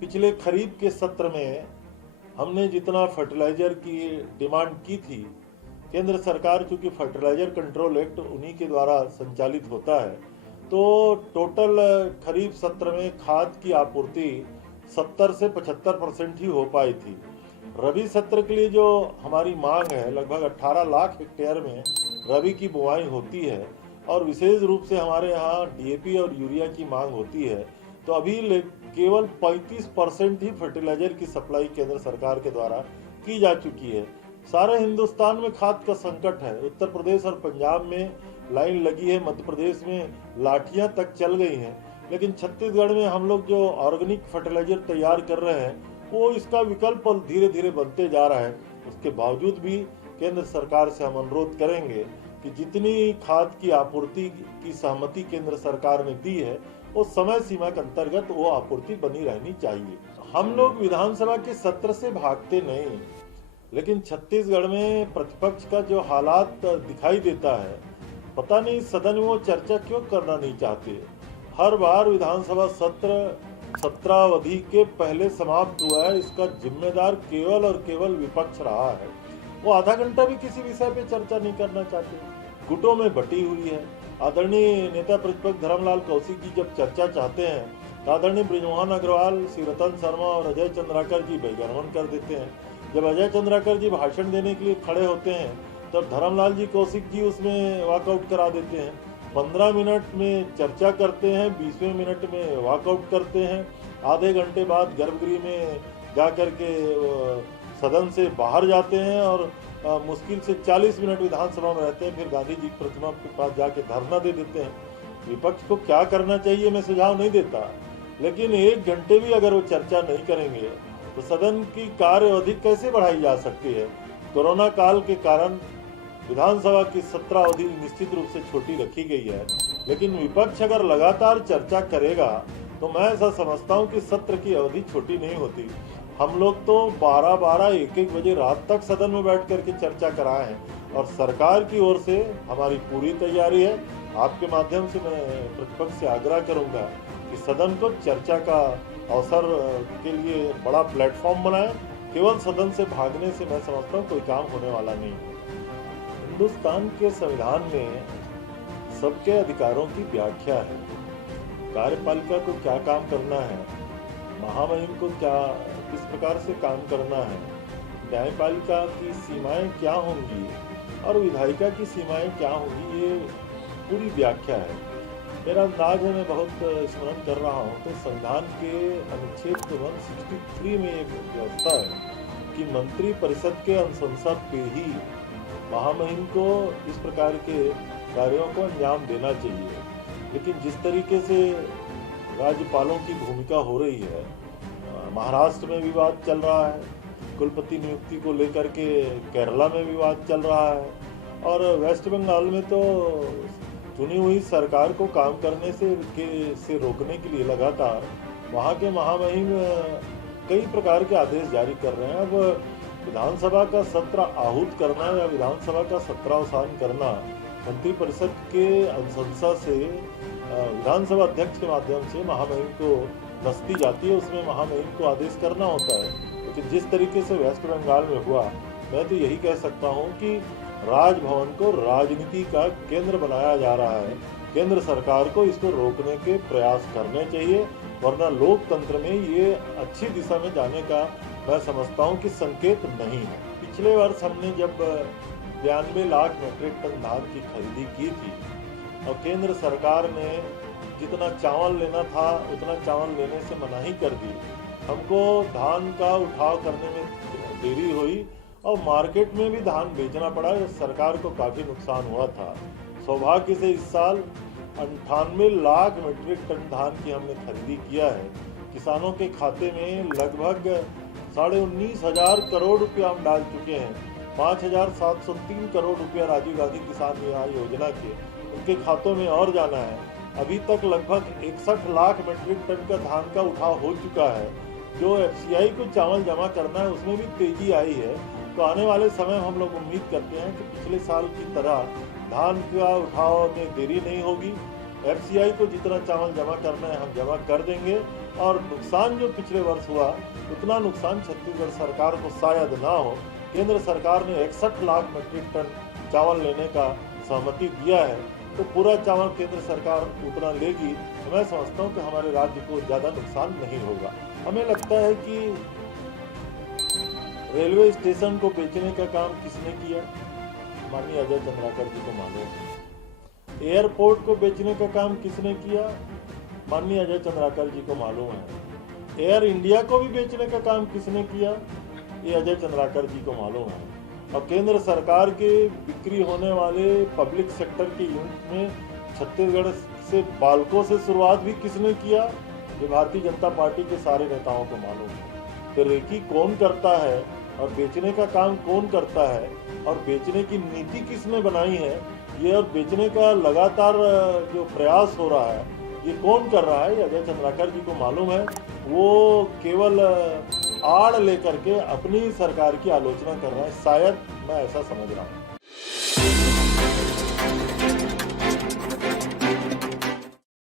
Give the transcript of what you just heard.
पिछले खरीफ के सत्र में हमने जितना फर्टिलाइजर की डिमांड की थी, केंद्र सरकार चूंकि फर्टिलाइजर कंट्रोल एक्ट उन्हीं के द्वारा संचालित होता है, तो टोटल खरीफ सत्र में खाद की आपूर्ति 70 से 75% ही हो पाई थी। रबी सत्र के लिए जो हमारी मांग है, लगभग 18 लाख हेक्टेयर में रबी की बुआई होती है और विशेष रूप से हमारे यहाँ डीएपी और यूरिया की मांग होती है। तो अभी केवल 35% ही फर्टिलाइजर की सप्लाई केंद्र सरकार के द्वारा की जा चुकी है। सारे हिंदुस्तान में खाद का संकट है। उत्तर प्रदेश और पंजाब में लाइन लगी है, मध्य प्रदेश में लाठियां तक चल गई हैं, लेकिन छत्तीसगढ़ में हम लोग जो ऑर्गेनिक फर्टिलाइजर तैयार कर रहे हैं वो इसका विकल्प धीरे धीरे बनते जा रहा है। उसके बावजूद भी केंद्र सरकार से हम अनुरोध करेंगे कि जितनी खाद की आपूर्ति की सहमति केंद्र सरकार ने दी है वो समय सीमा के अंतर्गत वो आपूर्ति बनी रहनी चाहिए। हम लोग विधानसभा के सत्र से भागते नहीं, लेकिन छत्तीसगढ़ में प्रतिपक्ष का जो हालात दिखाई देता है, पता नहीं सदन में वो चर्चा क्यों करना नहीं चाहते। हर बार विधानसभा सत्र सत्रावधि के पहले समाप्त हुआ है, इसका जिम्मेदार केवल और केवल विपक्ष रहा है। वो आधा घंटा भी किसी विषय पे चर्चा नहीं करना चाहते, गुटों में बटी हुई है। आदरणीय नेता प्रतिपक्ष धर्मलाल कौशिक जी जब चर्चा चाहते हैं तो आदरणीय बृजमोहन अग्रवाल, श्री रतन शर्मा और अजय चंद्राकर जी बहिर्गमन कर देते हैं। जब अजय चंद्राकर जी भाषण देने के लिए खड़े होते हैं तब धर्मलाल जी कौशिक जी उसमें वॉकआउट करा देते हैं। 15 मिनट में चर्चा करते हैं, 20वें मिनट में वॉकआउट करते हैं। आधे घंटे बाद गर्भगृह में जाकर के सदन से बाहर जाते हैं और मुश्किल से 40 मिनट विधानसभा में रहते हैं, फिर गांधी जी की प्रतिमा के पास जाके धरना दे देते हैं। विपक्ष को क्या करना चाहिए मैं सुझाव नहीं देता, लेकिन 1 घंटे भी अगर वो चर्चा नहीं करेंगे तो सदन की कार्य अवधि कैसे बढ़ाई जा सकती है। कोरोना काल के कारण विधानसभा की सत्र अवधि निश्चित रूप से छोटी रखी गई है, लेकिन विपक्ष अगर लगातार चर्चा करेगा तो मैं ऐसा समझता हूं कि सत्र की अवधि छोटी नहीं होती। हम लोग तो 12-12, 1-1 बजे रात तक सदन में बैठ करके चर्चा कराए हैं और सरकार की ओर से हमारी पूरी तैयारी है। आपके माध्यम से मैं प्रतिपक्ष से आग्रह करूंगा कि सदन को चर्चा का अवसर के लिए बड़ा प्लेटफॉर्म बनाए। केवल सदन से भागने से मैं समझता हूँ कोई काम होने वाला नहीं। हिंदुस्तान के संविधान में सबके अधिकारों की व्याख्या है। कार्यपालिका को क्या काम करना है, महामहिम को किस प्रकार से काम करना है, न्यायपालिका की सीमाएं क्या होंगी और विधायिका की सीमाएं क्या होंगी, ये पूरी व्याख्या है। मेरा अंदाज है, मैं बहुत स्मरण कर रहा हूँ तो संविधान के अनुच्छेद 163 में एक व्यवस्था है कि मंत्री परिषद के अनुशंसा पे ही महामहिम को इस प्रकार के कार्यों को अंजाम देना चाहिए। लेकिन जिस तरीके से राज्यपालों की भूमिका हो रही है, महाराष्ट्र में विवाद चल रहा है, कुलपति नियुक्ति को लेकर के केरला में विवाद चल रहा है और वेस्ट बंगाल में तो चुनी हुई सरकार को काम करने से रोकने के लिए लगातार वहाँ के महामहिम कई प्रकार के आदेश जारी कर रहे हैं। अब विधानसभा का सत्र आहूत करना या विधानसभा का सत्रावसान करना मंत्रिपरिषद के अनुशंसा से विधानसभा अध्यक्ष के माध्यम से महामहिम को नस्ती जाती है, उसमें महामहिम को आदेश करना होता है। लेकिन जिस तरीके से वेस्ट बंगाल में हुआ, मैं तो यही कह सकता हूं कि राजभवन को राजनीति का केंद्र बनाया जा रहा है। केंद्र सरकार को इसको रोकने के प्रयास करने चाहिए, वरना लोकतंत्र में ये अच्छी दिशा में जाने का मैं समझता हूं कि संकेत नहीं है। पिछले वर्ष हमने जब 92 लाख मीट्रिक टन धान की खरीदी की थी और केंद्र सरकार ने जितना चावल लेना था उतना चावल लेने से मनाही कर दी, हमको धान का उठाव करने में देरी हुई और मार्केट में भी धान बेचना पड़ा। सरकार को काफ़ी नुकसान हुआ था। सौभाग्य से इस साल 98 लाख मीट्रिक टन धान की हमने खरीदी किया है। किसानों के खाते में लगभग 19,500 करोड़ रुपया हम डाल चुके हैं। 5,703 करोड़ रुपया राजीव गांधी किसान न्याय योजना के उनके खातों में और जाना है। अभी तक लगभग 61 लाख मीट्रिक टन का धान का उठाव हो चुका है। जो एफसीआई को चावल जमा करना है उसमें भी तेजी आई है। तो आने वाले समय हम लोग उम्मीद करते हैं कि पिछले साल की तरह धान का उठाव में देरी नहीं होगी। एफसीआई को जितना चावल जमा करना है हम जमा कर देंगे, और नुकसान जो पिछले वर्ष हुआ उतना नुकसान छत्तीसगढ़ सरकार को शायद ना हो। केंद्र सरकार ने 61 लाख मीट्रिक टन चावल लेने का सहमति दिया है, तो पूरा चावल केंद्र सरकार उतना लेगी तो मैं समझता हूँ कि हमारे राज्य को ज़्यादा नुकसान नहीं होगा। हमें लगता है कि रेलवे स्टेशन को बेचने का काम किसने किया, माननीय अजय चंद्राकर जी को मालूम है। एयरपोर्ट को बेचने का काम किसने किया, माननीय अजय चंद्राकर जी को मालूम है। एयर इंडिया को भी बेचने का काम किसने किया, ये अजय चंद्राकर जी को मालूम है। और केंद्र सरकार के बिक्री होने वाले पब्लिक सेक्टर के यूनिट में छत्तीसगढ़ से बालकों से शुरुआत भी किसने किया, ये भारतीय जनता पार्टी के सारे नेताओं को मालूम है। तो रेकी कौन करता है और बेचने का काम कौन करता है और बेचने की नीति किसने बनाई है, ये और बेचने का लगातार जो प्रयास हो रहा है ये कौन कर रहा है, ये अजय चंद्राकर जी को मालूम है। वो केवल आड़ लेकर के अपनी सरकार की आलोचना कर रहा है, शायद मैं ऐसा समझ रहा हूँ।